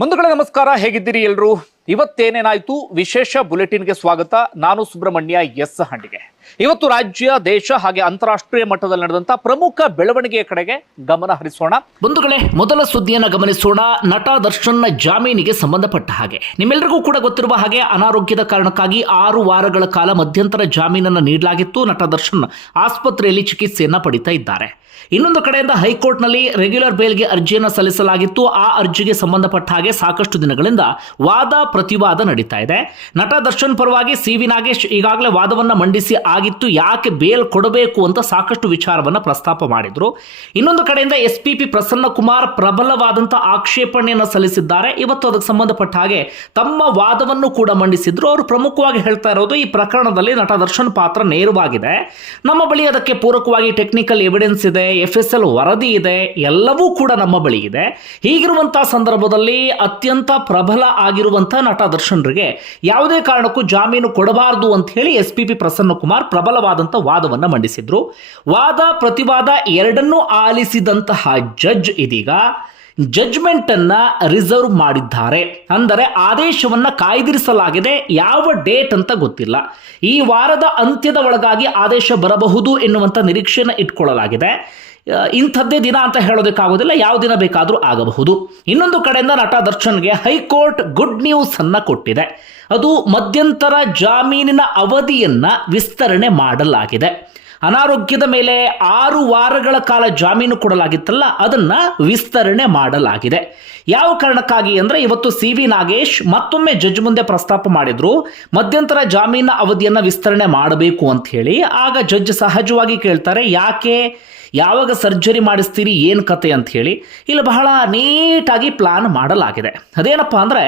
ಬಂಧುಗಳೇ, ನಮಸ್ಕಾರ. ಹೇಗಿದ್ದೀರಿ ಎಲ್ಲರೂ ಇವತ್ತೇನೇನಾಯಿತು ವಿಶೇಷ ಬುಲೆಟಿನ್ಗೆ ಸ್ವಾಗತ. ನಾನು ಸುಬ್ರಹ್ಮಣ್ಯ ಎಸ್ ಹಂಡಿಗೆ. ಇವತ್ತು ರಾಜ್ಯ, ದೇಶ ಹಾಗೆ ಅಂತಾರಾಷ್ಟ್ರೀಯ ಮಟ್ಟದಲ್ಲಿ ನಡೆದಂತ ಪ್ರಮುಖ ಬೆಳವಣಿಗೆಯ ಕಡೆಗೆ ಗಮನ ಹರಿಸೋಣ. ಬಂಧುಗಳೇ, ಮೊದಲ ಸುದ್ದಿಯನ್ನು ಗಮನಿಸೋಣ. ನಟ ದರ್ಶನ್ನ ಜಾಮೀನಿಗೆ ಸಂಬಂಧಪಟ್ಟ ಹಾಗೆ. ನಿಮ್ಮೆಲ್ಲರಿಗೂ ಕೂಡ ಗೊತ್ತಿರುವ ಹಾಗೆ ಅನಾರೋಗ್ಯದ ಕಾರಣಕ್ಕಾಗಿ ಆರು ವಾರಗಳ ಕಾಲ ಮಧ್ಯಂತರ ಜಾಮೀನನ್ನು ನೀಡಲಾಗಿತ್ತು. ನಟ ದರ್ಶನ್ ಆಸ್ಪತ್ರೆಯಲ್ಲಿ ಚಿಕಿತ್ಸೆಯನ್ನ ಪಡಿತಾ ಇದ್ದಾರೆ. ಇನ್ನೊಂದು ಕಡೆಯಿಂದ ಹೈಕೋರ್ಟ್ನಲ್ಲಿ ರೆಗ್ಯುಲರ್ ಬೇಲ್ಗೆ ಅರ್ಜಿಯನ್ನು ಸಲ್ಲಿಸಲಾಗಿತ್ತು. ಆ ಅರ್ಜಿಗೆ ಸಂಬಂಧಪಟ್ಟ ಹಾಗೆ ಸಾಕಷ್ಟು ದಿನಗಳಿಂದ ವಾದ ಪ್ರತಿವಾದ ನಡೀತಾ ಇದೆ. ನಟ ದರ್ಶನ್ ಪರವಾಗಿ ಸಿ ವಿ ನಾಗೇಶ್ ಈಗಾಗಲೇ ವಾದವನ್ನು ಮಂಡಿಸಿ ಆಗಿತ್ತು. ಯಾಕೆ ಬೇಲ್ ಕೊಡಬೇಕು ಅಂತ ಸಾಕಷ್ಟು ವಿಚಾರವನ್ನ ಪ್ರಸ್ತಾಪ ಮಾಡಿದ್ರು. ಇನ್ನೊಂದು ಕಡೆಯಿಂದ S P P Prasanna Kumar ಪ್ರಬಲವಾದಂಥ ಆಕ್ಷೇಪಣೆಯನ್ನು ಸಲ್ಲಿಸಿದ್ದಾರೆ. ಇವತ್ತು ಅದಕ್ಕೆ ಸಂಬಂಧಪಟ್ಟ ಹಾಗೆ ತಮ್ಮ ವಾದವನ್ನು ಕೂಡ ಮಂಡಿಸಿದ್ರು. ಅವರು ಪ್ರಮುಖವಾಗಿ ಹೇಳ್ತಾ ಇರೋದು ಈ ಪ್ರಕರಣದಲ್ಲಿ ನಟ ದರ್ಶನ್ ಪಾತ್ರ ನೇರವಾಗಿದೆ. ನಮ್ಮ ಬಳಿ ಅದಕ್ಕೆ ಪೂರಕವಾಗಿ ಟೆಕ್ನಿಕಲ್ ಎವಿಡೆನ್ಸ್ ಇದೆ. ಎಫ್ ಎಸ್ ಎಲ್ ವರದಿ ಇದೆ, ಎಲ್ಲವೂ ಕೂಡ ನಮ್ಮ ಬಳಿ ಇದೆ. ಹೀಗಿರುವಂತಹ ಸಂದರ್ಭದಲ್ಲಿ ಅತ್ಯಂತ ಪ್ರಬಲ ಆಗಿರುವಂತಹ ನಟ ದರ್ಶನ್ರಿಗೆ ಯಾವುದೇ ಕಾರಣಕ್ಕೂ ಜಾಮೀನು ಕೊಡಬಾರದು ಅಂತ ಹೇಳಿ S P P Prasanna Kumar ಪ್ರಬಲವಾದಂತಹ ವಾದವನ್ನು ಮಂಡಿಸಿದ್ರು. ವಾದ, ಪ್ರತಿವಾದ ಎರಡನ್ನೂ ಆಲಿಸಿದಂತಹ ಜಡ್ಜ್ ಇದೀಗ ಜಡ್ಜ್ಮೆಂಟ್ ಅನ್ನ ರಿಸರ್ವ್ ಮಾಡಿದ್ದಾರೆ. ಅಂದರೆ ಆದೇಶವನ್ನ ಕಾಯ್ದಿರಿಸಲಾಗಿದೆ, ಯಾವ ಡೇಟ್ ಅಂತ ಗೊತ್ತಿಲ್ಲ. ಈ ವಾರದ ಅಂತ್ಯದ ಒಳಗಾಗಿ ಆದೇಶ ಬರಬಹುದು ಎನ್ನುವಂತ ನಿರೀಕ್ಷೆಯನ್ನು ಇಟ್ಕೊಳ್ಳಲಾಗಿದೆ. ಇಂಥದ್ದೇ ದಿನ ಅಂತ ಹೇಳೋದಕ್ಕಾಗೋದಿಲ್ಲ, ಯಾವ ದಿನ ಬೇಕಾದರೂ ಆಗಬಹುದು. ಇನ್ನೊಂದು ಕಡೆಯಿಂದ ನಟ ದರ್ಶನ್ಗೆ ಹೈಕೋರ್ಟ್ ಗುಡ್ ನ್ಯೂಸ್ ಅನ್ನ ಕೊಟ್ಟಿದೆ. ಅದು ಮಧ್ಯಂತರ ಜಾಮೀನಿನ ಅವಧಿಯನ್ನು ವಿಸ್ತರಣೆ ಮಾಡಲಾಗಿದೆ. ಅನಾರೋಗ್ಯದ ಮೇಲೆ ಆರು ವಾರಗಳ ಕಾಲ ಜಾಮೀನು ಕೊಡಲಾಗಿತ್ತಲ್ಲ, ಅದನ್ನ ವಿಸ್ತರಣೆ ಮಾಡಲಾಗಿದೆ. ಯಾವ ಕಾರಣಕ್ಕಾಗಿ ಅಂದ್ರೆ, ಇವತ್ತು ಸಿ ವಿ ನಾಗೇಶ್ ಮತ್ತೊಮ್ಮೆ ಜಡ್ಜ್ ಮುಂದೆ ಪ್ರಸ್ತಾಪ ಮಾಡಿದ್ರು, ಮಧ್ಯಂತರ ಜಾಮೀನ ಅವಧಿಯನ್ನು ವಿಸ್ತರಣೆ ಮಾಡಬೇಕು ಅಂತ ಹೇಳಿ. ಆಗ ಜಡ್ಜ್ ಸಹಜವಾಗಿ ಕೇಳ್ತಾರೆ, ಯಾಕೆ ಯಾವಾಗ ಸರ್ಜರಿ ಮಾಡಿಸ್ತೀರಿ, ಏನು ಕತೆ ಅಂತ ಹೇಳಿ ಇಲ್ಲಿ ಬಹಳ ನೀಟಾಗಿ ಪ್ಲಾನ್ ಮಾಡಲಾಗಿದೆ. ಅದೇನಪ್ಪ ಅಂದರೆ,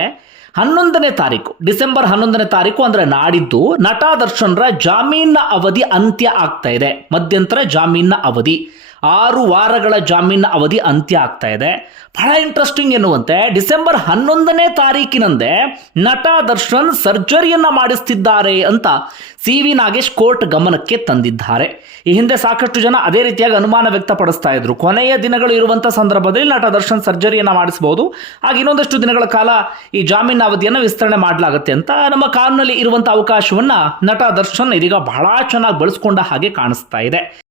ಹನ್ನೊಂದನೇ ತಾರೀಕು, ಡಿಸೆಂಬರ್ ಹನ್ನೊಂದನೇ ತಾರೀಕು ಅಂದ್ರೆ ನಾಡಿದ್ದು ನಟ ದರ್ಶನ್ರ ಜಾಮೀನ ಅವಧಿ ಅಂತ್ಯ ಆಗ್ತಾ ಇದೆ. ಮಧ್ಯಂತರ ಜಾಮೀನ ಅವಧಿ. ಆರು ವಾರಗಳ ಜಾಮೀನ ಅವಧಿ ಅಂತ್ಯ ಆಗ್ತಾ ಇದೆ. ಬಹಳ ಇಂಟ್ರೆಸ್ಟಿಂಗ್ ಎನ್ನುವಂತೆ ಡಿಸೆಂಬರ್ ಹನ್ನೊಂದನೇ ತಾರೀಕಿನಂದೇ ನಟ ದರ್ಶನ್ ಸರ್ಜರಿಯನ್ನ ಮಾಡಿಸ್ತಿದ್ದಾರೆ ಅಂತ ಸಿ ವಿ ನಾಗೇಶ್ ಕೋರ್ಟ್ ಗಮನಕ್ಕೆ ತಂದಿದ್ದಾರೆ. ಈ ಹಿಂದೆ ಸಾಕಷ್ಟು ಜನ ಅದೇ ರೀತಿಯಾಗಿ ಅನುಮಾನ ವ್ಯಕ್ತಪಡಿಸ್ತಾ ಇದ್ರು. ಕೊನೆಯ ದಿನಗಳು ಇರುವಂತಹ ಸಂದರ್ಭದಲ್ಲಿ ನಟ ದರ್ಶನ್ ಸರ್ಜರಿಯನ್ನ ಮಾಡಿಸಬಹುದು ಹಾಗೆ ಇನ್ನೊಂದಷ್ಟು ದಿನಗಳ ಕಾಲ ಈ ಜಾಮೀನು ಅವಧಿಯನ್ನು ವಿಸ್ತರಣೆ ಮಾಡಲಾಗುತ್ತೆ ಅಂತ ನಮ್ಮ ಕಾನೂನಲ್ಲಿ ಇರುವಂತಹ ಅವಕಾಶವನ್ನ ನಟ ದರ್ಶನ್ ಇದೀಗ ಬಹಳ ಚೆನ್ನಾಗಿ ಬಳಸ್ಕೊಂಡ ಹಾಗೆ ಕಾಣಿಸ್ತಾ ಇದೆ.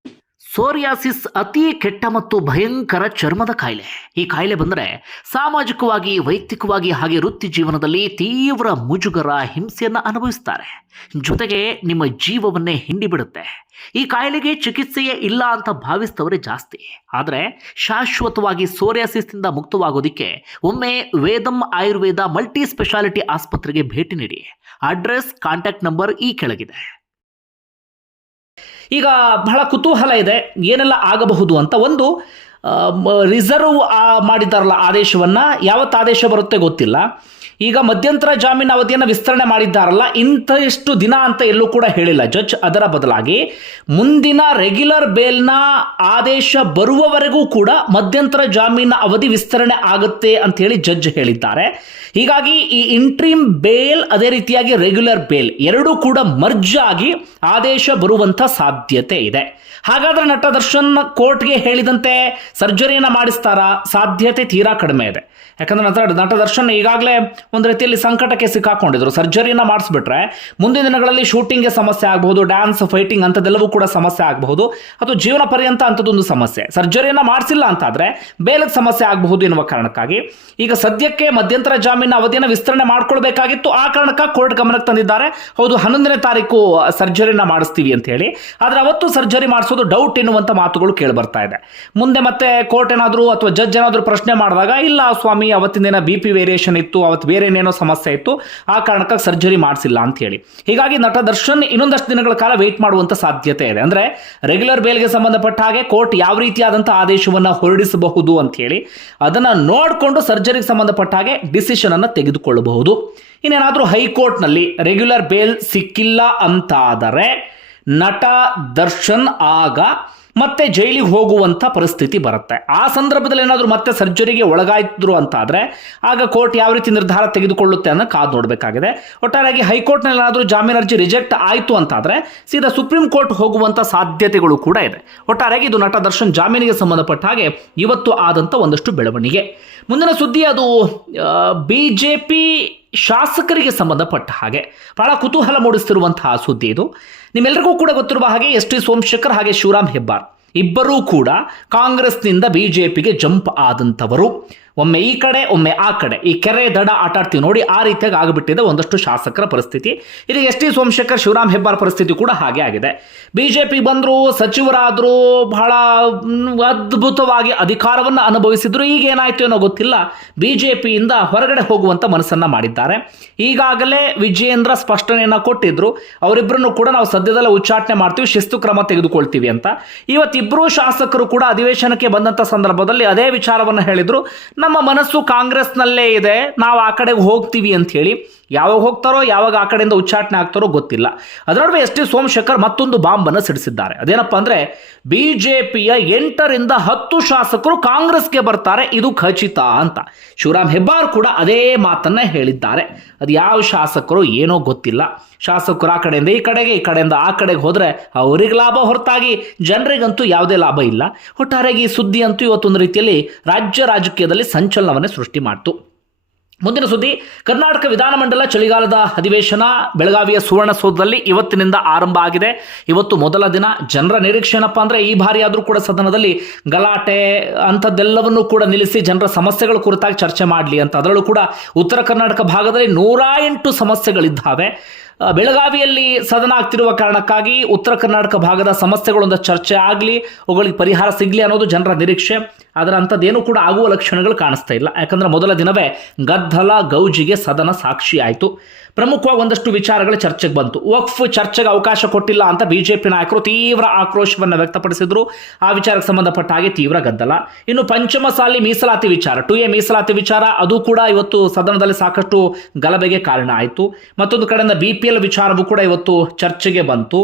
ಸೋರಿಯಾಸಿಸ್ ಅತಿ ಕೆಟ್ಟ ಮತ್ತು ಭಯಂಕರ ಚರ್ಮದ ಕಾಯಿಲೆ. ಈ ಕಾಯಿಲೆ ಬಂದರೆ ಸಾಮಾಜಿಕವಾಗಿ, ವೈಯಕ್ತಿಕವಾಗಿ ಹಾಗೆ ವೃತ್ತಿ ಜೀವನದಲ್ಲಿ ತೀವ್ರ ಮುಜುಗರ, ಹಿಂಸೆಯನ್ನು ಅನುಭವಿಸ್ತಾರೆ. ಜೊತೆಗೆ ನಿಮ್ಮ ಜೀವವನ್ನೇ ಹಿಂಡಿಬಿಡುತ್ತೆ ಈ ಕಾಯಿಲೆಗೆ ಚಿಕಿತ್ಸೆಯೇ ಇಲ್ಲ ಅಂತ ಭಾವಿಸ್ತವರೇ ಜಾಸ್ತಿ. ಆದರೆ ಶಾಶ್ವತವಾಗಿ ಸೋರಿಯಾಸಿಸ್ನಿಂದ ಮುಕ್ತವಾಗೋದಕ್ಕೆ ಒಮ್ಮೆ ವೇದಂ ಆಯುರ್ವೇದ ಮಲ್ಟಿ ಸ್ಪೆಷಾಲಿಟಿ ಆಸ್ಪತ್ರೆಗೆ ಭೇಟಿ ನೀಡಿ. ಅಡ್ರೆಸ್, ಕಾಂಟ್ಯಾಕ್ಟ್ ನಂಬರ್ ಈ ಕೆಳಗಿದೆ. ಈಗ ಬಹಳ ಕುತೂಹಲ ಇದೆ. ಏನೆಲ್ಲ ಆಗಬಹುದು ಅಂತ. ಒಂದು ರಿಸರ್ವ್ ಮಾಡಿದ್ದಾರಲ್ಲ ಆದೇಶವನ್ನು. ಯಾವತ್ತು ಆದೇಶ ಬರುತ್ತೆ ಗೊತ್ತಿಲ್ಲ. ಈಗ ಮಧ್ಯಂತರ ಜಾಮೀನು ಅವಧಿಯನ್ನು ವಿಸ್ತರಣೆ ಮಾಡಿದ್ದಾರಲ್ಲ, ಇಂಥಷ್ಟು ದಿನ ಅಂತ ಎಲ್ಲೂ ಕೂಡ ಹೇಳಿಲ್ಲ. ಜಡ್ಜ್ ಅದರ ಬದಲಾಗಿ ಮುಂದಿನ ರೆಗ್ಯುಲರ್ ಬೇಲ್ನ ಆದೇಶ ಬರುವವರೆಗೂ ಕೂಡ ಮಧ್ಯಂತರ ಜಾಮೀನ ಅವಧಿ ವಿಸ್ತರಣೆ ಆಗುತ್ತೆ ಅಂತ ಹೇಳಿ ಜಡ್ಜ್ ಹೇಳಿದ್ದಾರೆ. ಹೀಗಾಗಿ ಈ ಇಂಟ್ರೀಮ್ ಬೇಲ್ ಅದೇ ರೀತಿಯಾಗಿ ರೆಗ್ಯುಲರ್ ಬೇಲ್ ಎರಡೂ ಕೂಡ ಮರ್ಜ್ ಆಗಿ ಆದೇಶ ಬರುವಂಥ ಸಾಧ್ಯತೆ ಇದೆ. ಹಾಗಾದ್ರೆ ನಟ ದರ್ಶನ್ ಕೋರ್ಟ್ಗೆ ಹೇಳಿದಂತೆ ಸರ್ಜರಿಯನ್ನ ಮಾಡಿಸ್ತಾರಾ? ಸಾಧ್ಯತೆ ತೀರಾ ಕಡಿಮೆ ಇದೆ. ಯಾಕಂದ್ರೆ ನಂತರ ನಟ ದರ್ಶನ್ ಈಗಾಗಲೇ ಒಂದು ರೀತಿಯಲ್ಲಿ ಸಂಕಟಕ್ಕೆ ಸಿಕ್ಕಾಕೊಂಡಿದ್ರು. ಸರ್ಜರಿಯನ್ನ ಮಾಡಿಸ್ಬಿಟ್ರೆ ಮುಂದಿನ ದಿನಗಳಲ್ಲಿ ಶೂಟಿಂಗ್ಗೆ ಸಮಸ್ಯೆ ಆಗಬಹುದು, ಡ್ಯಾನ್ಸ್, ಫೈಟಿಂಗ್ ಅಂಥದ್ದೆಲ್ಲವೂ ಕೂಡ ಸಮಸ್ಯೆ ಆಗಬಹುದು. ಅಥವಾ ಜೀವನ ಪರ್ಯಂತ ಅಂಥದ್ದೊಂದು ಸಮಸ್ಯೆ. ಸರ್ಜರಿಯನ್ನ ಮಾಡಿಸಿಲ್ಲ ಅಂತಾದರೆ ಬೇಲದ ಸಮಸ್ಯೆ ಆಗಬಹುದು ಎನ್ನುವ ಕಾರಣಕ್ಕಾಗಿ. ಈಗ ಸದ್ಯಕ್ಕೆ ಮಧ್ಯಂತರ ಜಾಮೀನು ಅವಧಿಯನ್ನು ವಿಸ್ತರಣೆ ಮಾಡ್ಕೊಳ್ಬೇಕಾಗಿತ್ತು. ಆ ಕಾರಣಕ್ಕಾಗಿ ಕೋರ್ಟ್ ಗಮನಕ್ಕೆ ತಂದಿದ್ದಾರೆ. ಹೌದು, ಹನ್ನೊಂದನೇ ತಾರೀಕು ಸರ್ಜರಿನ ಮಾಡಿಸ್ತೀವಿ ಅಂತ ಹೇಳಿ. ಆದ್ರೆ ಅವತ್ತು ಸರ್ಜರಿ ಮಾಡಿಸೋದು ಡೌಟ್ ಎನ್ನುವಂಥ ಮಾತುಗಳು ಕೇಳಿ ಬರ್ತಾ ಇದೆ. ಮುಂದೆ ಮತ್ತೆ ಕೋರ್ಟ್ ಏನಾದರೂ ಅಥವಾ ಜಡ್ಜ್ ಏನಾದರೂ ಪ್ರಶ್ನೆ ಮಾಡಿದಾಗ, ಇಲ್ಲ ಸ್ವಾಮಿ ಅವತ್ತಿನ ದಿನ ಬಿ ಪಿ ವೇರಿಯೇಷನ್ ಇತ್ತು, ಅವತ್ತು ಬೇರೆ ಏನೇನೋ ಸಮಸ್ಯೆ ಇತ್ತು, ಆ ಕಾರಣಕ್ಕಾಗಿ ಸರ್ಜರಿ ಮಾಡಿಸಿಲ್ಲ ಅಂತ ಹೇಳಿ. ಹೀಗಾಗಿ ನಟ ದರ್ಶನ್ ಇನ್ನೊಂದಷ್ಟು ದಿನಗಳ ಕಾಲ ವೆಯ್ಟ್ ಮಾಡುವಂತ ಸಾಧ್ಯತೆ ಇದೆ. ಅಂದ್ರೆ ರೆಗ್ಯುಲರ್ ಬೇಲ್ಗೆ ಸಂಬಂಧಪಟ್ಟ ಹಾಗೆ ಕೋರ್ಟ್ ಯಾವ ರೀತಿಯಾದಂತಹ ಆದೇಶವನ್ನ ಹೊರಡಿಸಬಹುದು ಅಂತ ಹೇಳಿ, ಅದನ್ನ ನೋಡಿಕೊಂಡು ಸರ್ಜರಿಗೆ ಸಂಬಂಧಪಟ್ಟ ಹಾಗೆ ಡಿಸಿಷನ್ ಅನ್ನ ತೆಗೆದುಕೊಳ್ಳಬಹುದು. ಇನ್ನೇನಾದರೂ ಹೈಕೋರ್ಟ್ನಲ್ಲಿ ರೆಗ್ಯುಲರ್ ಬೇಲ್ ಸಿಕ್ಕಿಲ್ಲ ಅಂತಾದರೆ ನಟ ದರ್ಶನ್ ಆಗ ಮತ್ತೆ ಜೈಲಿಗೆ ಹೋಗುವಂಥ ಪರಿಸ್ಥಿತಿ ಬರುತ್ತೆ. ಆ ಸಂದರ್ಭದಲ್ಲಿ ಏನಾದರೂ ಮತ್ತೆ ಸರ್ಜರಿಗೆ ಒಳಗಾಯ್ತರು ಅಂತಾದರೆ ಆಗ ಕೋರ್ಟ್ ಯಾವ ರೀತಿ ನಿರ್ಧಾರ ತೆಗೆದುಕೊಳ್ಳುತ್ತೆ ಅನ್ನೋ ಕಾದು ನೋಡಬೇಕಾಗಿದೆ. ಒಟ್ಟಾರೆಯಾಗಿ ಹೈಕೋರ್ಟ್ನಲ್ಲಿ ಏನಾದರೂ ಜಾಮೀನು ಅರ್ಜಿ ರಿಜೆಕ್ಟ್ ಆಯಿತು ಅಂತಾದರೆ ಸೀದಾ ಸುಪ್ರೀಂ ಕೋರ್ಟ್ ಹೋಗುವಂಥ ಸಾಧ್ಯತೆಗಳು ಕೂಡ ಇದೆ. ಒಟ್ಟಾರೆಯಾಗಿ ಇದು ನಟ ದರ್ಶನ್ ಜಾಮೀನಿಗೆ ಸಂಬಂಧಪಟ್ಟ ಹಾಗೆ ಇವತ್ತು ಆದಂಥ ಒಂದಷ್ಟು ಬೆಳವಣಿಗೆ. ಮುಂದಿನ ಸುದ್ದಿ ಅದು ಬಿ ಜೆ ಪಿ ಶಾಸಕರಿಗೆ ಸಂಬಂಧಪಟ್ಟ ಹಾಗೆ ಬಹಳ ಕುತೂಹಲ ಮೂಡಿಸ್ತಿರುವಂತಹ ಸುದ್ದಿ ಇದು. ನಿಮ್ಮೆಲ್ಲರಿಗೂ ಕೂಡ ಗೊತ್ತಿರುವ ಹಾಗೆ ಎಸ್ ಟಿ ಸೋಮಶೇಖರ್ ಹಾಗೆ ಶಿವರಾಮ್ ಹೆಬ್ಬಾರ್ ಇಬ್ಬರೂ ಕೂಡ ಕಾಂಗ್ರೆಸ್ನಿಂದ ಬಿಜೆಪಿಗೆ ಜಂಪ್ ಆದಂಥವರು. ಒಮ್ಮೆ ಈ ಕಡೆ, ಒಮ್ಮೆ ಆ ಕಡೆ. ಈ ಕೆರೆ, ದಡ ಆಟಾಡ್ತೀವಿ ನೋಡಿ ಆ ರೀತಿಯಾಗಿ ಆಗಿಬಿಟ್ಟಿದೆ ಒಂದಷ್ಟು ಶಾಸಕರ ಪರಿಸ್ಥಿತಿ. ಇದು ಎಸ್ ಟಿ ಸೋಮಶೇಖರ್, ಶಿವರಾಮ್ ಹೆಬ್ಬಾರ್ ಪರಿಸ್ಥಿತಿ ಕೂಡ ಹಾಗೆ ಆಗಿದೆ. ಬಿಜೆಪಿ ಬಂದರು, ಸಚಿವರಾದರು ಬಹಳ ಅದ್ಭುತವಾಗಿ ಅಧಿಕಾರವನ್ನು ಅನುಭವಿಸಿದ್ರು. ಈಗ ಏನಾಯಿತು ಏನೋ ಗೊತ್ತಿಲ್ಲ. ಪಿಯಿಂದ ಹೊರಗಡೆ ಹೋಗುವಂಥ ಮನಸ್ಸನ್ನು ಮಾಡಿದ್ದಾರೆ. ಈಗಾಗಲೇ ವಿಜಯೇಂದ್ರ ಸ್ಪಷ್ಟನೆಯನ್ನು ಕೊಟ್ಟಿದ್ರು. ಅವರಿಬ್ಬರನ್ನು ಕೂಡ ನಾವು ಸದ್ಯದಲ್ಲೇ ಉಚ್ಚಾಟನೆ ಮಾಡ್ತೀವಿ, ಶಿಸ್ತು ಕ್ರಮ ತೆಗೆದುಕೊಳ್ತೀವಿ ಅಂತ. ಇವತ್ತಿಬ್ಬರೂ ಶಾಸಕರು ಕೂಡ ಅಧಿವೇಶನಕ್ಕೆ ಬಂದಂಥ ಸಂದರ್ಭದಲ್ಲಿ ಅದೇ ವಿಚಾರವನ್ನು ಹೇಳಿದ್ರು. ನಮ್ಮ ಮನಸ್ಸು ಕಾಂಗ್ರೆಸ್ನಲ್ಲೇ ಇದೆ ನಾವು ಆ ಕಡೆಗೆ ಹೋಗ್ತೀವಿ ಅಂತ ಹೇಳಿ ಯಾವಾಗ ಹೋಗ್ತಾರೋ, ಯಾವಾಗ ಆ ಕಡೆಯಿಂದ ಉಚ್ಚಾಟನೆ ಆಗ್ತಾರೋ ಗೊತ್ತಿಲ್ಲ. ಅದರ ನಡುವೆ ಎಸ್ ಟಿ ಸೋಮಶೇಖರ್ ಮತ್ತೊಂದು ಬಾಂಬನ್ನು ಸಿಡಿಸಿದ್ದಾರೆ. ಅದೇನಪ್ಪ ಅಂದ್ರೆ, ಬಿಜೆಪಿಯ ಎಂಟರಿಂದ ಹತ್ತು ಶಾಸಕರು ಕಾಂಗ್ರೆಸ್ಗೆ ಬರ್ತಾರೆ, ಇದು ಖಚಿತ ಅಂತ. ಶಿವರಾಮ್ ಹೆಬ್ಬಾರ್ ಕೂಡ ಅದೇ ಮಾತನ್ನ ಹೇಳಿದ್ದಾರೆ. ಅದು ಯಾವ ಶಾಸಕರು ಏನೋ ಗೊತ್ತಿಲ್ಲ. ಶಾಸಕರು ಆ ಕಡೆಯಿಂದ ಈ ಕಡೆಗೆ, ಈ ಕಡೆಯಿಂದ ಆ ಕಡೆಗೆ ಹೋದ್ರೆ ಅವ್ರಿಗೆ ಲಾಭ ಹೊರತಾಗಿ ಜನರಿಗಂತೂ ಯಾವುದೇ ಲಾಭ ಇಲ್ಲ. ಒಟ್ಟಾರೆಗೆ ಈ ಸುದ್ದಿ ಅಂತೂ ಇವತ್ತೊಂದು ರೀತಿಯಲ್ಲಿ ರಾಜ್ಯ ರಾಜಕೀಯದಲ್ಲಿ ಸಂಚಲನವನ್ನೇ ಸೃಷ್ಟಿ ಮಾಡ್ತು. ಮುಂದಿನ ಸುದ್ದಿ, ಕರ್ನಾಟಕ ವಿಧಾನಮಂಡಲ ಚಳಿಗಾಲದ ಅಧಿವೇಶನ ಬೆಳಗಾವಿಯ ಸುವರ್ಣಸೌಧದಲ್ಲಿ ಇವತ್ತಿನಿಂದ ಆರಂಭ ಆಗಿದೆ. ಇವತ್ತು ಮೊದಲ ದಿನ. ಜನರ ನಿರೀಕ್ಷೆ ಏನಪ್ಪ ಅಂದರೆ ಈ ಬಾರಿಯಾದರೂ ಕೂಡ ಸದನದಲ್ಲಿ ಗಲಾಟೆ ಅಂಥದ್ದೆಲ್ಲವನ್ನು ಕೂಡ ನಿಲ್ಲಿಸಿ ಜನರ ಸಮಸ್ಯೆಗಳ ಕುರಿತಾಗಿ ಚರ್ಚೆ ಮಾಡಲಿ ಅಂತ. ಅದರಲ್ಲೂ ಕೂಡ ಉತ್ತರ ಕರ್ನಾಟಕ ಭಾಗದಲ್ಲಿ ನೂರ ಎಂಟು ಸಮಸ್ಯೆಗಳಿದ್ದಾವೆ. ಬೆಳಗಾವಿಯಲ್ಲಿ ಸದನ ಆಗ್ತಿರುವ ಕಾರಣಕ್ಕಾಗಿ ಉತ್ತರ ಕರ್ನಾಟಕ ಭಾಗದ ಸಮಸ್ಯೆಗಳೊಂದು ಚರ್ಚೆ ಆಗಲಿ ಅವುಗಳಿಗೆ ಪರಿಹಾರ ಸಿಗಲಿ ಅನ್ನೋದು ಜನರ ನಿರೀಕ್ಷೆ. ಅದರ ಅಂಥದ್ದೇನು ಕೂಡ ಆಗುವ ಲಕ್ಷಣಗಳು ಕಾಣಿಸ್ತಾ ಇಲ್ಲ. ಯಾಕಂದ್ರೆ ಮೊದಲ ದಿನವೇ ಗದ್ದಲ, ಗೌಜಿಗೆ ಸದನ ಸಾಕ್ಷಿ ಆಯಿತು. ಪ್ರಮುಖವಾಗಿ ಒಂದಷ್ಟು ವಿಚಾರಗಳ ಚರ್ಚೆಗೆ ಬಂತು. ವಕ್ಫ್ ಚರ್ಚೆಗೆ ಅವಕಾಶ ಕೊಟ್ಟಿಲ್ಲ ಅಂತ ಬಿಜೆಪಿ ನಾಯಕರು ತೀವ್ರ ಆಕ್ರೋಶವನ್ನು ವ್ಯಕ್ತಪಡಿಸಿದ್ರು. ಆ ವಿಚಾರಕ್ಕೆ ಸಂಬಂಧಪಟ್ಟ ಹಾಗೆ ತೀವ್ರ ಗದ್ದಲ. ಇನ್ನು ಪಂಚಮಸಾಲಿ ಮೀಸಲಾತಿ ವಿಚಾರ. ಟು ಎ ಮೀಸಲಾತಿ ವಿಚಾರ, ಅದು ಕೂಡ ಇವತ್ತು ಸದನದಲ್ಲಿ ಸಾಕಷ್ಟು ಗಲಭೆಗೆ ಕಾರಣ ಆಯಿತು. ಮತ್ತೊಂದು ಕಡೆಯಿಂದ ಬಿ ಎಲ್ ವಿಚಾರವೂ ಕೂಡ ಇವತ್ತು ಚರ್ಚೆಗೆ ಬಂತು.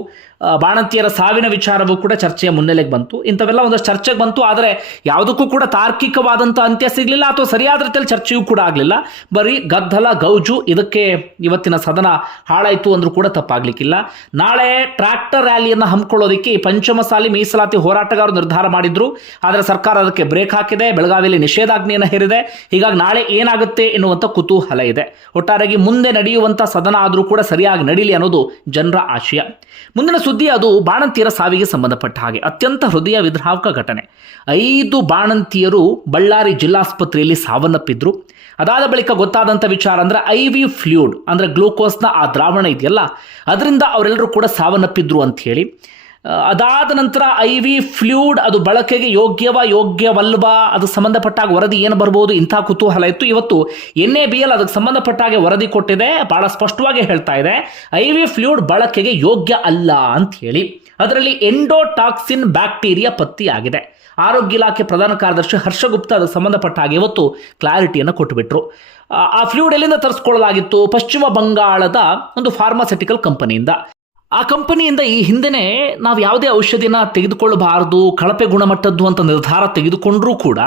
ಬಾಣಂತಿಯರ ಸಾವಿನ ವಿಚಾರವೂ ಕೂಡ ಚರ್ಚೆಯ ಮುನ್ನೆಲೆಗೆ ಬಂತು. ಇಂಥವೆಲ್ಲ ಒಂದಷ್ಟು ಚರ್ಚೆಗೆ ಬಂತು, ಆದರೆ ಯಾವುದಕ್ಕೂ ಕೂಡ ತಾರ್ಕಿಕವಾದಂಥ ಅಂತ್ಯ ಸಿಗಲಿಲ್ಲ, ಅಥವಾ ಸರಿಯಾದ ರೀತಿಯಲ್ಲಿ ಚರ್ಚೆಯೂ ಕೂಡ ಆಗಲಿಲ್ಲ. ಬರೀ ಗದ್ದಲ, ಗೌಜು, ಇದಕ್ಕೆ ಇವತ್ತಿನ ಸದನ ಹಾಳಾಯಿತು ಅಂದರೂ ಕೂಡ ತಪ್ಪಾಗಲಿಕ್ಕಿಲ್ಲ. ನಾಳೆ ಟ್ರ್ಯಾಕ್ಟರ್ ರ್ಯಾಲಿಯನ್ನು ಹಮ್ಮಿಕೊಳ್ಳೋದಕ್ಕೆ ಈ ಪಂಚಮಸಾಲಿ ಮೀಸಲಾತಿ ಹೋರಾಟಗಾರರು ನಿರ್ಧಾರ ಮಾಡಿದ್ರು. ಆದರೆ ಸರ್ಕಾರ ಅದಕ್ಕೆ ಬ್ರೇಕ್ ಹಾಕಿದೆ, ಬೆಳಗಾವಿಯಲ್ಲಿ ನಿಷೇಧಾಜ್ಞೆಯನ್ನು ಹೇರಿದೆ. ಹೀಗಾಗಿ ನಾಳೆ ಏನಾಗುತ್ತೆ ಎನ್ನುವಂಥ ಕುತೂಹಲ ಇದೆ. ಒಟ್ಟಾರೆಯಾಗಿ ಮುಂದೆ ನಡೆಯುವಂಥ ಸದನ ಆದರೂ ಕೂಡ ಸರಿಯಾಗಿ ನಡೀಲಿ ಅನ್ನೋದು ಜನರ ಆಶಯ. ಮುಂದಿನ ಸುದ್ದಿ ಅದು ಬಾಣಂತಿಯರ ಸಾವಿಗೆ ಸಂಬಂಧಪಟ್ಟ ಹಾಗೆ. ಅತ್ಯಂತ ಹೃದಯ ವಿದ್ರಾವಕ ಘಟನೆ. ಐದು ಬಾಣಂತಿಯರು ಬಳ್ಳಾರಿ ಜಿಲ್ಲಾಸ್ಪತ್ರೆಯಲ್ಲಿ ಸಾವನ್ನಪ್ಪಿದ್ರು. ಅದಾದ ಬಳಿಕ ಗೊತ್ತಾದಂಥ ವಿಚಾರ ಅಂದ್ರೆ ಐ ವಿ ಫ್ಲೂಡ್ ಅಂದ್ರೆ ಗ್ಲೂಕೋಸ್ನ ಆ ದ್ರಾವಣ ಇದೆಯಲ್ಲ, ಅದರಿಂದ ಅವರೆಲ್ಲರೂ ಕೂಡ ಸಾವನ್ನಪ್ಪಿದ್ರು ಅಂತ ಹೇಳಿ. ಅದಾದ ನಂತರ ಐ ವಿ ಫ್ಲೂಡ್ ಅದು ಬಳಕೆಗೆ ಯೋಗ್ಯವ, ಯೋಗ್ಯವಲ್ವಾ ಅದಕ್ಕೆ ಸಂಬಂಧಪಟ್ಟಾಗ ವರದಿ ಏನು ಬರ್ಬೋದು, ಇಂಥ ಕುತೂಹಲ ಇತ್ತು. ಇವತ್ತು ಎನ್ ಎ ಬಿ ಎಲ್ ಅದಕ್ಕೆ ಸಂಬಂಧಪಟ್ಟಾಗೆ ವರದಿ ಕೊಟ್ಟಿದೆ ಭಾಳ ಸ್ಪಷ್ಟವಾಗಿ ಹೇಳ್ತಾ ಇದೆ. ಐ ವಿ ಫ್ಲೂಡ್ ಬಳಕೆಗೆ ಯೋಗ್ಯ ಅಲ್ಲ ಅಂತ ಹೇಳಿ. ಅದರಲ್ಲಿ ಎಂಡೋಟಾಕ್ಸಿನ್ ಬ್ಯಾಕ್ಟೀರಿಯಾ ಪತ್ತಿಯಾಗಿದೆ. ಆರೋಗ್ಯ ಇಲಾಖೆ ಪ್ರಧಾನ ಕಾರ್ಯದರ್ಶಿ ಹರ್ಷಗುಪ್ತ ಅದಕ್ಕೆ ಸಂಬಂಧಪಟ್ಟ ಹಾಗೆ ಇವತ್ತು ಕ್ಲಾರಿಟಿಯನ್ನು ಕೊಟ್ಟುಬಿಟ್ರು. ಆ- ಆ ಫ್ಲೂಡ್ ಎಲ್ಲಿಂದ ತರಿಸ್ಕೊಳ್ಳಲಾಗಿತ್ತು? ಪಶ್ಚಿಮ ಬಂಗಾಳದ ಒಂದು ಫಾರ್ಮಾಸ್ಯೂಟಿಕಲ್ ಕಂಪನಿಯಿಂದ ಆ ಕಂಪನಿಯಿಂದ ಈ ಹಿಂದೆನೆ ನಾವು ಯಾವುದೇ ಔಷಧಿನ ತೆಗೆದುಕೊಳ್ಳಬಾರದು, ಕಳಪೆ ಗುಣಮಟ್ಟದ್ದು ಅಂತ ನಿರ್ಧಾರ ತೆಗೆದುಕೊಂಡ್ರೂ ಕೂಡ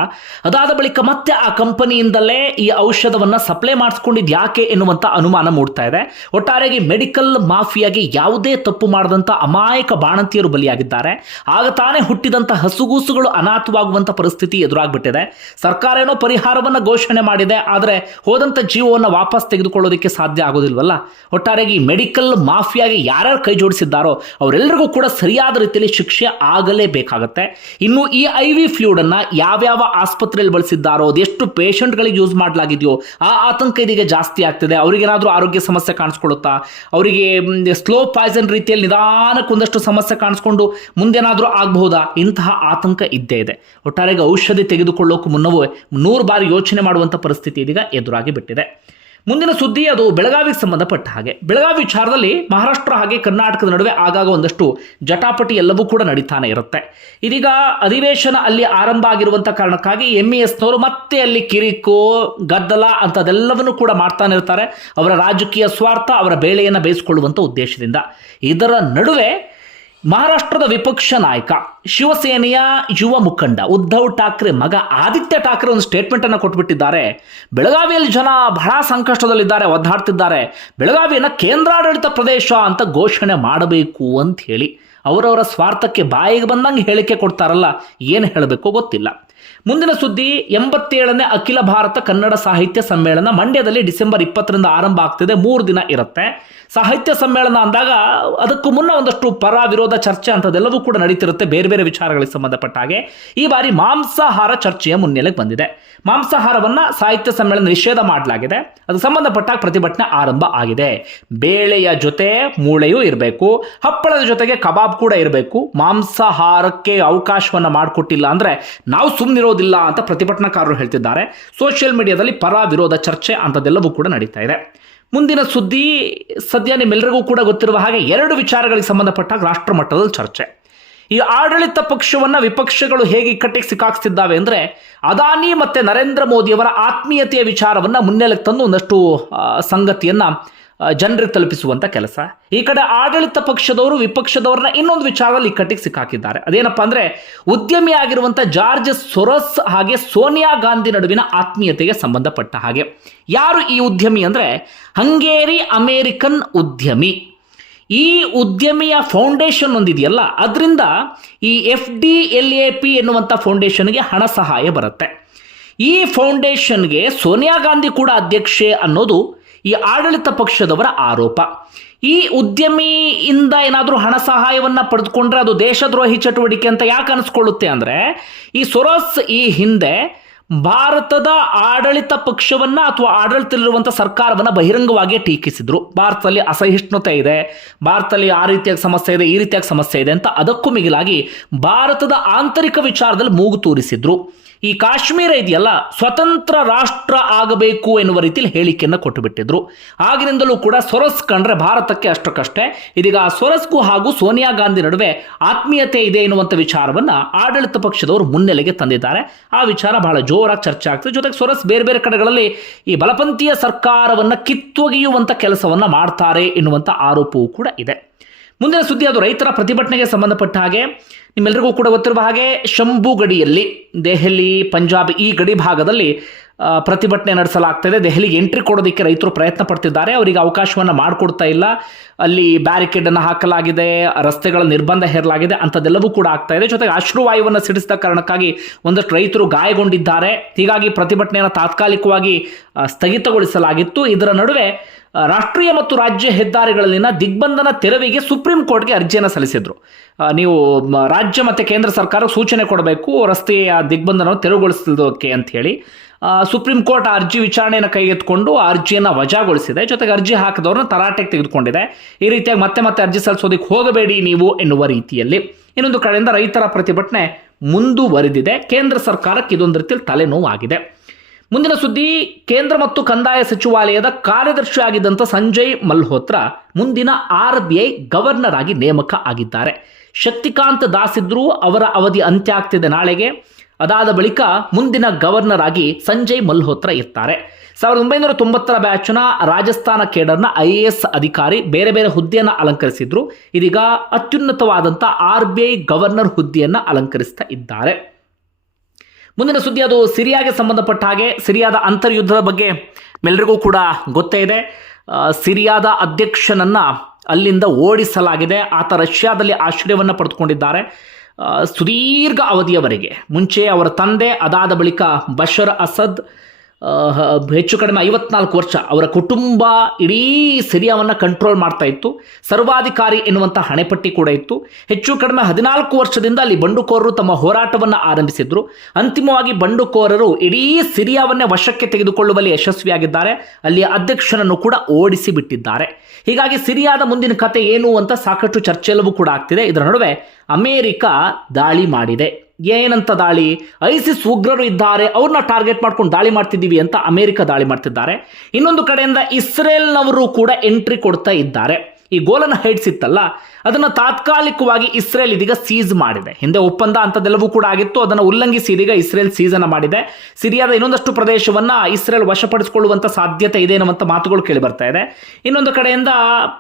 ಅದಾದ ಬಳಿಕ ಮತ್ತೆ ಆ ಕಂಪನಿಯಿಂದಲೇ ಈ ಔಷಧವನ್ನು ಸಪ್ಲೈ ಮಾಡಿಸ್ಕೊಂಡಿದ್ದು ಯಾಕೆ ಎನ್ನುವಂಥ ಅನುಮಾನ ಮೂಡ್ತಾ ಇದೆ. ಒಟ್ಟಾರೆಯಾಗಿ ಮೆಡಿಕಲ್ ಮಾಫಿಯಾಗಿ ಯಾವುದೇ ತಪ್ಪು ಮಾಡದಂಥ ಅಮಾಯಕ ಬಾಣಂತಿಯರು ಬಲಿಯಾಗಿದ್ದಾರೆ. ಆಗ ತಾನೇ ಹುಟ್ಟಿದಂಥ ಹಸುಗೂಸುಗಳು ಅನಾಥವಾಗುವಂಥ ಪರಿಸ್ಥಿತಿ ಎದುರಾಗ್ಬಿಟ್ಟಿದೆ. ಸರ್ಕಾರ ಏನೋ ಪರಿಹಾರವನ್ನು ಘೋಷಣೆ ಮಾಡಿದೆ, ಆದರೆ ಹೋದಂಥ ಜೀವವನ್ನು ವಾಪಸ್ ತೆಗೆದುಕೊಳ್ಳೋದಕ್ಕೆ ಸಾಧ್ಯ ಆಗೋದಿಲ್ವಲ್ಲ? ಒಟ್ಟಾರೆಯಾಗಿ ಮೆಡಿಕಲ್ ಮಾಫಿಯಾಗಿ ಯಾರ್ಯಾರು ಕೈ ಜೋಡಿಸಿದ್ದಾರೋ ಅವರೆಲ್ಲರಿಗೂ ಕೂಡ ಸರಿಯಾದ ರೀತಿಯಲ್ಲಿ ಶಿಕ್ಷೆ ಆಗಲೇಬೇಕಾಗತ್ತೆ. ಇನ್ನು ಈ ಐ ವಿ ಫ್ಲೂಡನ್ನು ಯಾವ್ಯಾವ ಆಸ್ಪತ್ರೆಯಲ್ಲಿ ಬಳಸಿದ್ದಾರೋ ಅದೆಷ್ಟು ಪೇಷಂಟ್ಗಳಿಗೆ ಯೂಸ್ ಮಾಡಲಾಗಿದೆಯೋ, ಆ ಆತಂಕ ಇದೀಗ ಜಾಸ್ತಿ ಆಗ್ತಿದೆ. ಅವರಿಗೇನಾದರೂ ಆರೋಗ್ಯ ಸಮಸ್ಯೆ ಕಾಣಿಸ್ಕೊಳ್ಳುತ್ತಾ? ಅವರಿಗೆ ಸ್ಲೋ ಪಾಯ್ಸನ್ ರೀತಿಯಲ್ಲಿ ನಿಧಾನಕ್ಕೆ ಒಂದಷ್ಟು ಸಮಸ್ಯೆ ಕಾಣಿಸ್ಕೊಂಡು ಮುಂದೇನಾದರೂ ಆಗಬಹುದಾ? ಇಂತಹ ಆತಂಕ ಇದ್ದೇ ಇದೆ. ಒಟ್ಟಾರೆಗೆ ಔಷಧಿ ತೆಗೆದುಕೊಳ್ಳೋಕೆ ಮುನ್ನವೇ ನೂರು ಬಾರಿ ಯೋಚನೆ ಮಾಡುವಂಥ ಪರಿಸ್ಥಿತಿ ಇದೀಗ ಎದುರಾಗಿ ಬಿಟ್ಟಿದೆ. ಮುಂದಿನ ಸುದ್ದಿ ಅದು ಬೆಳಗಾವಿಗೆ ಸಂಬಂಧಪಟ್ಟ ಹಾಗೆ. ಬೆಳಗಾವಿ ವಿಚಾರದಲ್ಲಿ ಮಹಾರಾಷ್ಟ್ರ ಹಾಗೆ ಕರ್ನಾಟಕದ ನಡುವೆ ಆಗಾಗ ಒಂದಷ್ಟು ಜಟಾಪಟಿ ಎಲ್ಲವೂ ಕೂಡ ನಡೀತಾನೆ ಇರುತ್ತೆ. ಇದೀಗ ಅಧಿವೇಶನ ಅಲ್ಲಿ ಆರಂಭ ಆಗಿರುವಂಥ ಕಾರಣಕ್ಕಾಗಿ ಎಂ ಇ ಎಸ್ನವರು ಮತ್ತೆ ಅಲ್ಲಿ ಕಿರಿಕು, ಗದ್ದಲ ಅಂಥದ್ದೆಲ್ಲವನ್ನು ಕೂಡ ಮಾಡ್ತಾನೆ ಇರ್ತಾರೆ. ಅವರ ರಾಜಕೀಯ ಸ್ವಾರ್ಥ, ಅವರ ಬೇಳೆಯನ್ನು ಬೇಯಿಸಿಕೊಳ್ಳುವಂಥ ಉದ್ದೇಶದಿಂದ. ಇದರ ನಡುವೆ ಮಹಾರಾಷ್ಟ್ರದ ವಿಪಕ್ಷ ನಾಯಕ, ಶಿವಸೇನೆಯ ಯುವ ಮುಖಂಡ ಉದ್ಧವ್ ಠಾಕ್ರೆ ಮಗ ಆದಿತ್ಯ ಠಾಕ್ರೆ ಒಂದು ಸ್ಟೇಟ್ಮೆಂಟ್ ಅನ್ನು ಕೊಟ್ಬಿಟ್ಟಿದ್ದಾರೆ. ಬೆಳಗಾವಿಯಲ್ಲಿ ಜನ ಬಹಳ ಸಂಕಷ್ಟದಲ್ಲಿದ್ದಾರೆ, ಒದ್ದಾಡ್ತಿದ್ದಾರೆ. ಬೆಳಗಾವಿಯನ್ನು ಕೇಂದ್ರಾಡಳಿತ ಪ್ರದೇಶ ಅಂತ ಘೋಷಣೆ ಮಾಡಬೇಕು ಅಂತ ಹೇಳಿ ಅವರವರ ಸ್ವಾರ್ಥಕ್ಕೆ ಬಾಯಿಗೆ ಬಂದಂಗೆ ಹೇಳಿಕೆ ಕೊಡ್ತಾರಲ್ಲ, ಏನು ಹೇಳಬೇಕು ಗೊತ್ತಿಲ್ಲ. ಮುಂದಿನ ಸುದ್ದಿ, ಎಂಬತ್ತೇಳನೇ ಅಖಿಲ ಭಾರತ ಕನ್ನಡ ಸಾಹಿತ್ಯ ಸಮ್ಮೇಳನ ಮಂಡ್ಯದಲ್ಲಿ ಡಿಸೆಂಬರ್ ಇಪ್ಪತ್ತರಿಂದ ಆರಂಭ ಆಗ್ತಿದೆ, ಮೂರು ದಿನ ಇರುತ್ತೆ. ಸಾಹಿತ್ಯ ಸಮ್ಮೇಳನ ಅಂದಾಗ ಅದಕ್ಕೂ ಮುನ್ನ ಒಂದಷ್ಟು ಪರ ವಿರೋಧ ಚರ್ಚೆ ಅಂಥದ್ದೆಲ್ಲವೂ ಕೂಡ ನಡೀತಿರುತ್ತೆ, ಬೇರೆ ಬೇರೆ ವಿಚಾರಗಳಿಗೆ ಸಂಬಂಧಪಟ್ಟ ಹಾಗೆ. ಈ ಬಾರಿ ಮಾಂಸಾಹಾರ ಚರ್ಚೆಯ ಮುನ್ನೆಲೆಗೆ ಬಂದಿದೆ. ಮಾಂಸಾಹಾರವನ್ನ ಸಾಹಿತ್ಯ ಸಮ್ಮೇಳನ ನಿಷೇಧ ಮಾಡಲಾಗಿದೆ. ಅದು ಸಂಬಂಧಪಟ್ಟ ಪ್ರತಿಭಟನೆ ಆರಂಭ ಆಗಿದೆ. ಬೇಳೆಯ ಜೊತೆ ಮೂಳೆಯೂ ಇರಬೇಕು, ಹಪ್ಪಳದ ಜೊತೆಗೆ ಕಬಾಬ್ ಕೂಡ ಇರಬೇಕು. ಮಾಂಸಾಹಾರಕ್ಕೆ ಅವಕಾಶವನ್ನ ಮಾಡಿಕೊಟ್ಟಿಲ್ಲ ಅಂದ್ರೆ ನಾವು ಸುಮ್ಮನಿರೋದಿಲ್ಲ ಅಂತ ಪ್ರತಿಭಟನಾಕಾರರು ಹೇಳ್ತಿದ್ದಾರೆ. ಸೋಷಿಯಲ್ ಮೀಡಿಯಾದಲ್ಲಿ ಪರ ವಿರೋಧ ಚರ್ಚೆ ಅಂಥದ್ದೆಲ್ಲವೂ ಕೂಡ ನಡೀತಾ ಇದೆ. ಮುಂದಿನ ಸುದ್ದಿ, ಸದ್ಯ ನಿಮ್ಮೆಲ್ಲರಿಗೂ ಕೂಡ ಗೊತ್ತಿರುವ ಹಾಗೆ ಎರಡು ವಿಚಾರಗಳಿಗೆ ಸಂಬಂಧಪಟ್ಟ ರಾಷ್ಟ್ರ ಮಟ್ಟದಲ್ಲಿ ಚರ್ಚೆ. ಈ ಆಡಳಿತ ಪಕ್ಷವನ್ನ ವಿಪಕ್ಷಗಳು ಹೇಗೆ ಇಕ್ಕಟ್ಟಿಗೆ ಸಿಕ್ಕಾಕ್ಸ್ತಿದ್ದಾವೆ ಅಂದ್ರೆ, ಅದಾನಿ ಮತ್ತೆ ನರೇಂದ್ರ ಮೋದಿಯವರ ಆತ್ಮೀಯತೆಯ ವಿಚಾರವನ್ನ ಮುನ್ನೆಲೆಗೆ ತಂದು ಒಂದಷ್ಟು ಸಂಗತಿಯನ್ನ ಜನರಿಗೆ ತಲುಪಿಸುವಂಥ ಕೆಲಸ. ಈ ಕಡೆ ಆಡಳಿತ ಪಕ್ಷದವರು, ವಿಪಕ್ಷದವರನ್ನ ಇನ್ನೊಂದು ವಿಚಾರದಲ್ಲಿ ಇಕ್ಕಟ್ಟಿಗೆ ಸಿಕ್ಕಾಕಿದ್ದಾರೆ. ಅದೇನಪ್ಪ ಅಂದ್ರೆ, ಉದ್ಯಮಿ ಆಗಿರುವಂತ ಜಾರ್ಜ್ ಸೊರಸ್ ಹಾಗೆ ಸೋನಿಯಾ ಗಾಂಧಿ ನಡುವಿನ ಆತ್ಮೀಯತೆಗೆ ಸಂಬಂಧಪಟ್ಟ ಹಾಗೆ. ಯಾರು ಈ ಉದ್ಯಮಿ ಅಂದ್ರೆ? ಹಂಗೇರಿ ಅಮೇರಿಕನ್ ಉದ್ಯಮಿ. ಈ ಉದ್ಯಮಿಯ ಫೌಂಡೇಶನ್ ಒಂದಿದೆಯಲ್ಲ, ಅದರಿಂದ ಈ F D L A P ಎನ್ನುವಂಥ ಫೌಂಡೇಶನ್ಗೆ ಹಣ ಸಹಾಯ ಬರುತ್ತೆ. ಈ ಫೌಂಡೇಶನ್ಗೆ ಸೋನಿಯಾ ಗಾಂಧಿ ಕೂಡ ಅಧ್ಯಕ್ಷೆ ಅನ್ನೋದು ಈ ಆಡಳಿತ ಪಕ್ಷದವರ ಆರೋಪ. ಈ ಉದ್ಯಮಿಯಿಂದ ಏನಾದರೂ ಹಣ ಸಹಾಯವನ್ನು ಪಡೆದುಕೊಂಡ್ರೆ ಅದು ದೇಶದ್ರೋಹಿ ಚಟುವಟಿಕೆ ಅಂತ ಯಾಕೆ ಅನಿಸ್ಕೊಳ್ಳುತ್ತೆ ಅಂದರೆ, ಈ ಸೊರೋಸ್ ಈ ಹಿಂದೆ ಭಾರತದ ಆಡಳಿತ ಪಕ್ಷವನ್ನ ಅಥವಾ ಆಡಳಿತದಲ್ಲಿರುವಂಥ ಸರ್ಕಾರವನ್ನು ಬಹಿರಂಗವಾಗಿ ಟೀಕಿಸಿದ್ರು. ಭಾರತದಲ್ಲಿ ಅಸಹಿಷ್ಣುತೆ ಇದೆ, ಭಾರತದಲ್ಲಿ ಆ ರೀತಿಯಾಗಿ ಸಮಸ್ಯೆ ಇದೆ, ಈ ರೀತಿಯಾಗಿ ಸಮಸ್ಯೆ ಇದೆ ಅಂತ ಅದಕ್ಕೂ ಮಿಗಿಲಾಗಿ ಭಾರತದ ಆಂತರಿಕ ವಿಚಾರದಲ್ಲಿ ಮೂಗು ತೂರಿಸಿದ್ರು. ಈ ಕಾಶ್ಮೀರ ಇದೆಯಲ್ಲ, ಸ್ವತಂತ್ರ ರಾಷ್ಟ್ರ ಆಗಬೇಕು ಎನ್ನುವ ರೀತಿಯಲ್ಲಿ ಹೇಳಿಕೆಯನ್ನು ಕೊಟ್ಟುಬಿಟ್ಟಿದ್ರು. ಆಗಿನಿಂದಲೂ ಕೂಡ ಸೊರಸ್ ಕಂಡ್ರೆ ಭಾರತಕ್ಕೆ ಅಷ್ಟಕ್ಕಷ್ಟೇ. ಇದೀಗ ಆ ಸೊರಸ್ಗೂ ಹಾಗೂ ಸೋನಿಯಾ ಗಾಂಧಿ ನಡುವೆ ಆತ್ಮೀಯತೆ ಇದೆ ಎನ್ನುವಂಥ ವಿಚಾರವನ್ನು ಆಡಳಿತ ಪಕ್ಷದವರು ಮುನ್ನೆಲೆಗೆ ತಂದಿದ್ದಾರೆ. ಆ ವಿಚಾರ ಬಹಳ ಜೋರಾಗಿ ಚರ್ಚೆ ಆಗ್ತದೆ. ಜೊತೆಗೆ ಸೊರಸ್ ಬೇರೆ ಬೇರೆ ಕಡೆಗಳಲ್ಲಿ ಈ ಬಲಪಂಥೀಯ ಸರ್ಕಾರವನ್ನು ಕಿತ್ತೊಗೆಯುವಂಥ ಕೆಲಸವನ್ನು ಮಾಡ್ತಾರೆ ಎನ್ನುವಂಥ ಆರೋಪವೂ ಕೂಡ ಇದೆ. ಮುಂದಿನ ಸುದ್ದಿ ಅದು ರೈತರ ಪ್ರತಿಭಟನೆಗೆ ಸಂಬಂಧಪಟ್ಟ ಹಾಗೆ. ನಿಮ್ಮೆಲ್ಲರಿಗೂ ಕೂಡ ಗೊತ್ತಿರುವ ಹಾಗೆ ಶಂಭು ಗಡಿಯಲ್ಲಿ ದೆಹಲಿ ಪಂಜಾಬ್ ಈ ಗಡಿ ಭಾಗದಲ್ಲಿ ಪ್ರತಿಭಟನೆ ನಡೆಸಲಾಗ್ತಾಯಿದೆ ದೆಹಲಿಗೆ ಎಂಟ್ರಿ ಕೊಡೋದಕ್ಕೆ ರೈತರು ಪ್ರಯತ್ನ ಪಡ್ತಿದ್ದಾರೆ. ಅವರಿಗೆ ಅವಕಾಶವನ್ನು ಮಾಡಿಕೊಡ್ತಾ ಇಲ್ಲ. ಅಲ್ಲಿ ಬ್ಯಾರಿಕೇಡನ್ನು ಹಾಕಲಾಗಿದೆ, ರಸ್ತೆಗಳ ನಿರ್ಬಂಧ ಹೇರಲಾಗಿದೆ, ಅಂಥದ್ದೆಲ್ಲವೂ ಕೂಡ ಆಗ್ತಾ ಇದೆ. ಜೊತೆಗೆ ಅಶ್ರುವಾಯುವನ್ನು ಸಿಡಿಸಿದ ಕಾರಣಕ್ಕಾಗಿ ಒಂದಷ್ಟು ರೈತರು ಗಾಯಗೊಂಡಿದ್ದಾರೆ. ಹೀಗಾಗಿ ಪ್ರತಿಭಟನೆಯನ್ನು ತಾತ್ಕಾಲಿಕವಾಗಿ ಸ್ಥಗಿತಗೊಳಿಸಲಾಗಿತ್ತು. ಇದರ ನಡುವೆ ರಾಷ್ಟ್ರೀಯ ಮತ್ತು ರಾಜ್ಯ ಹೆದ್ದಾರಿಗಳಲ್ಲಿನ ದಿಗ್ಬಂಧನ ತೆರವಿಗೆ ಸುಪ್ರೀಂ ಕೋರ್ಟ್ಗೆ ಅರ್ಜಿಯನ್ನು ಸಲ್ಲಿಸಿದ್ರು. ನೀವು ರಾಜ್ಯ ಮತ್ತು ಕೇಂದ್ರ ಸರ್ಕಾರ ಸೂಚನೆ ಕೊಡಬೇಕು ರಸ್ತೆಯ ದಿಗ್ಬಂಧನವನ್ನು ತೆರವುಗೊಳಿಸೋದಕ್ಕೆ ಅಂತ ಹೇಳಿ. ಸುಪ್ರೀಂ ಕೋರ್ಟ್ ಅರ್ಜಿ ವಿಚಾರಣೆಯನ್ನು ಕೈಗೆತ್ತಿಕೊಂಡು ಆ ಅರ್ಜಿಯನ್ನು ವಜಾಗೊಳಿಸಿದೆ. ಜೊತೆಗೆ ಅರ್ಜಿ ಹಾಕಿದವ್ರನ್ನ ತರಾಟೆಗೆ ತೆಗೆದುಕೊಂಡಿದೆ. ಈ ರೀತಿಯಾಗಿ ಮತ್ತೆ ಮತ್ತೆ ಅರ್ಜಿ ಸಲ್ಲಿಸೋದಕ್ಕೆ ಹೋಗಬೇಡಿ ನೀವು ಎನ್ನುವ ರೀತಿಯಲ್ಲಿ. ಇನ್ನೊಂದು ಕಡೆಯಿಂದ ರೈತರ ಪ್ರತಿಭಟನೆ ಮುಂದುವರೆದಿದೆ. ಕೇಂದ್ರ ಸರ್ಕಾರಕ್ಕೆ ಇದೊಂದು ರೀತಿಯಲ್ಲಿ ತಲೆನೋವಾಗಿದೆ. ಮುಂದಿನ ಸುದ್ದಿ, ಕೇಂದ್ರ ಮತ್ತು ಕಂದಾಯ ಸಚಿವಾಲಯದ ಕಾರ್ಯದರ್ಶಿ ಆಗಿದ್ದಂಥ ಸಂಜಯ್ ಮಲ್ಹೋತ್ರಾ ಮುಂದಿನ ಆರ್ ಬಿ ಐ ಗವರ್ನರ್ ಆಗಿ ನೇಮಕ ಆಗಿದ್ದಾರೆ. ಶಕ್ತಿಕಾಂತ್ ದಾಸ್ ಇದ್ರು ಅವರ ಅವಧಿ ಅಂತ್ಯ ಆಗ್ತಿದೆ ನಾಳೆಗೆ. ಅದಾದ ಬಳಿಕ ಮುಂದಿನ ಗವರ್ನರ್ ಆಗಿ ಸಂಜಯ್ ಮಲ್ಹೋತ್ರ ಇರ್ತಾರೆ. ಸಾವಿರದ ಒಂಬೈನೂರ ತೊಂಬತ್ತರ ಬ್ಯಾಚ್ನ ರಾಜಸ್ಥಾನ ಕೇಡರ್ನ ಐ ಎ ಎಸ್ ಅಧಿಕಾರಿ ಬೇರೆ ಬೇರೆ ಹುದ್ದೆಯನ್ನು ಅಲಂಕರಿಸಿದ್ರು. ಇದೀಗ ಅತ್ಯುನ್ನತವಾದಂಥ ಆರ್ ಬಿ ಐ ಗವರ್ನರ್ ಹುದ್ದೆಯನ್ನು ಅಲಂಕರಿಸ್ತಾ ಇದ್ದಾರೆ. ಮುಂದಿನ ಸುದ್ದಿ ಅದು ಸಿರಿಯಾಗೆ ಸಂಬಂಧಪಟ್ಟ ಹಾಗೆ ಸಿರಿಯಾದ ಅಂತರ್ಯುದ್ಧದ ಬಗ್ಗೆ ಎಲ್ಲರಿಗೂ ಕೂಡ ಗೊತ್ತೇ ಇದೆ. ಸಿರಿಯಾದ ಅಧ್ಯಕ್ಷನನ್ನ ಅಲ್ಲಿಂದ ಓಡಿಸಲಾಗಿದೆ. ಆತ ರಷ್ಯಾದಲ್ಲಿ ಆಶ್ರಯವನ್ನು ಪಡೆದುಕೊಂಡಿದ್ದಾರೆ. ಸುದೀರ್ಘ ಅವಧಿಯವರೆಗೆ. ಮುಂಚೆ ಅವರ ತಂದೆ ಅದಾದ ಬಳಿಕ ಬಶರ್ ಅಸದ್ ಹೆಚ್ಚು ಕಡಿಮೆ ಐವತ್ನಾಲ್ಕು ವರ್ಷ ಅವರ ಕುಟುಂಬ ಇಡೀ ಸಿರಿಯಾವನ್ನು ಕಂಟ್ರೋಲ್ ಮಾಡ್ತಾ ಇತ್ತು. ಸರ್ವಾಧಿಕಾರಿ ಎನ್ನುವಂಥ ಹಣೆಪಟ್ಟಿ ಕೂಡ ಇತ್ತು. ಹೆಚ್ಚು ಕಡಿಮೆ ಹದಿನಾಲ್ಕು ವರ್ಷದಿಂದ ಅಲ್ಲಿ ಬಂಡುಕೋರರು ತಮ್ಮ ಹೋರಾಟವನ್ನು ಆರಂಭಿಸಿದ್ರು. ಅಂತಿಮವಾಗಿ ಬಂಡುಕೋರರು ಇಡೀ ಸಿರಿಯಾವನ್ನೇ ವಶಕ್ಕೆ ತೆಗೆದುಕೊಳ್ಳುವಲ್ಲಿ ಯಶಸ್ವಿಯಾಗಿದ್ದಾರೆ. ಅಲ್ಲಿಯ ಅಧ್ಯಕ್ಷನನ್ನು ಕೂಡ ಓಡಿಸಿ ಬಿಟ್ಟಿದ್ದಾರೆ ಹೀಗಾಗಿ ಸಿರಿಯಾದ ಮುಂದಿನ ಕತೆ ಏನು ಅಂತ ಸಾಕಷ್ಟು ಚರ್ಚೆಲ್ಲವೂ ಕೂಡ ಆಗ್ತಿದೆ. ಇದರ ನಡುವೆ ಅಮೇರಿಕ ದಾಳಿ ಮಾಡಿದೆ. ಏನಂತ ದಾಳಿ? ಐಸಿಸ್ ಉಗ್ರರು ಇದ್ದಾರೆ ಅವ್ರನ್ನ ಟಾರ್ಗೆಟ್ ಮಾಡ್ಕೊಂಡು ದಾಳಿ ಮಾಡ್ತಿದ್ದೀವಿ ಅಂತ ಅಮೆರಿಕ ದಾಳಿ ಮಾಡ್ತಿದ್ದಾರೆ. ಇನ್ನೊಂದು ಕಡೆಯಿಂದ ಇಸ್ರೇಲ್ನವರು ಕೂಡ ಎಂಟ್ರಿ ಕೊಡ್ತಾ ಇದ್ದಾರೆ. ಈ ಗೋಲನ್ನು ಹೈಟ್ಸ್ ಇತ್ತಲ್ಲ ಅದನ್ನು ತಾತ್ಕಾಲಿಕವಾಗಿ ಇಸ್ರೇಲ್ ಇದೀಗ ಸೀಸ್ ಮಾಡಿದೆ. ಹಿಂದೆ ಒಪ್ಪಂದ ಅಂಥದ್ದೆಲ್ಲವೂ ಕೂಡ ಆಗಿತ್ತು, ಅದನ್ನು ಉಲ್ಲಂಘಿಸಿ ಇದೀಗ ಇಸ್ರೇಲ್ ಸೀಸನ್ನು ಮಾಡಿದೆ. ಸಿರಿಯಾದ ಇನ್ನೊಂದಷ್ಟು ಪ್ರದೇಶವನ್ನು ಇಸ್ರೇಲ್ ವಶಪಡಿಸಿಕೊಳ್ಳುವಂಥ ಸಾಧ್ಯತೆ ಇದೆ ಅನ್ನುವಂಥ ಮಾತುಗಳು ಕೇಳಿ ಬರ್ತಾ ಇದೆ. ಇನ್ನೊಂದು ಕಡೆಯಿಂದ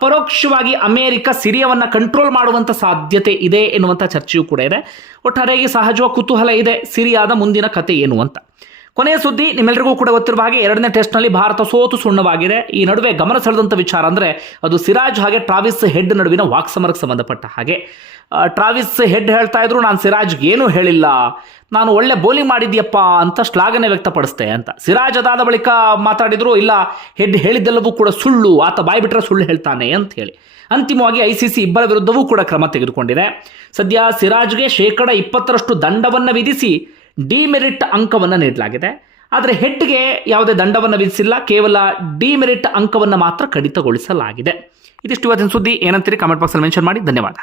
ಪರೋಕ್ಷವಾಗಿ ಅಮೆರಿಕ ಸಿರಿಯಾವನ್ನು ಕಂಟ್ರೋಲ್ ಮಾಡುವಂಥ ಸಾಧ್ಯತೆ ಇದೆ ಎನ್ನುವಂಥ ಚರ್ಚೆಯೂ ಕೂಡ ಇದೆ. ಒಟ್ಟಾರೆಯಾಗಿ ಸಹಜವಾಗಿ ಕುತೂಹಲ ಇದೆ, ಸಿರಿಯಾದ ಮುಂದಿನ ಕತೆ ಏನು ಅಂತ. ಕೊನೆಯ ಸುದ್ದಿ ನಿಮ್ಮೆಲ್ಲರಿಗೂ ಕೂಡ ಗೊತ್ತಿರುವ ಹಾಗೆ ಎರಡನೇ ಟೆಸ್ಟ್ನಲ್ಲಿ ಭಾರತ ಸೋತು ಸುಣ್ಣವಾಗಿದೆ. ಈ ನಡುವೆ ಗಮನ ಸೆಳೆದಂಥ ವಿಚಾರ ಅಂದರೆ ಅದು ಸಿರಾಜ್ ಹಾಗೆ ಟ್ರಾವಿಸ್ ಹೆಡ್ ನಡುವಿನ ವಾಕ್ಸಮರಕ್ಕೆ ಸಂಬಂಧಪಟ್ಟ ಹಾಗೆ. ಟ್ರಾವಿಸ್ ಹೆಡ್ ಹೇಳ್ತಾ ಇದ್ರು, ನಾನು ಸಿರಾಜ್ಗೆ ಏನು ಹೇಳಿಲ್ಲ. ನಾನು ಒಳ್ಳೆ ಬೌಲಿಂಗ್ ಮಾಡಿದ್ಯಪ್ಪ ಅಂತ ಶ್ಲಾಘನೆ ವ್ಯಕ್ತಪಡಿಸ್ತೆ ಅಂತ. ಸಿರಾಜ್ ಅದಾದ ಬಳಿಕ ಮಾತಾಡಿದ್ರು, ಇಲ್ಲ, ಹೆಡ್ ಹೇಳಿದ್ದೆಲ್ಲವೂ ಕೂಡ ಸುಳ್ಳು, ಆತ ಬಾಯಿ ಬಿಟ್ಟರೆ ಸುಳ್ಳು ಹೇಳ್ತಾನೆ ಅಂತ ಹೇಳಿ. ಅಂತಿಮವಾಗಿ ಐ ಸಿ ಸಿ ಇಬ್ಬರ ವಿರುದ್ಧವೂ ಕೂಡ ಕ್ರಮ ತೆಗೆದುಕೊಂಡಿದೆ. ಸದ್ಯ ಸಿರಾಜ್ಗೆ ಶೇಕಡ ಇಪ್ಪತ್ತರಷ್ಟು ದಂಡವನ್ನು ವಿಧಿಸಿ ಡಿಮೆರಿಟ್ ಅಂಕವನ್ನು ನೀಡಲಾಗಿದೆ. ಆದರೆ ಹೆಡ್ಗೆ ಯಾವುದೇ ದಂಡವನ್ನು ವಿಧಿಸಿಲ್ಲ, ಕೇವಲ ಡಿಮೆರಿಟ್ ಅಂಕವನ್ನು ಮಾತ್ರ ಕಡಿತಗೊಳಿಸಲಾಗಿದೆ. ಇದಿಷ್ಟು ಇವತ್ತಿನ ಸುದ್ದಿ. ಏನಂತೀರಿ? ಕಮೆಂಟ್ ಬಾಕ್ಸಲ್ಲಿ ಮೆನ್ಷನ್ ಮಾಡಿ. ಧನ್ಯವಾದ.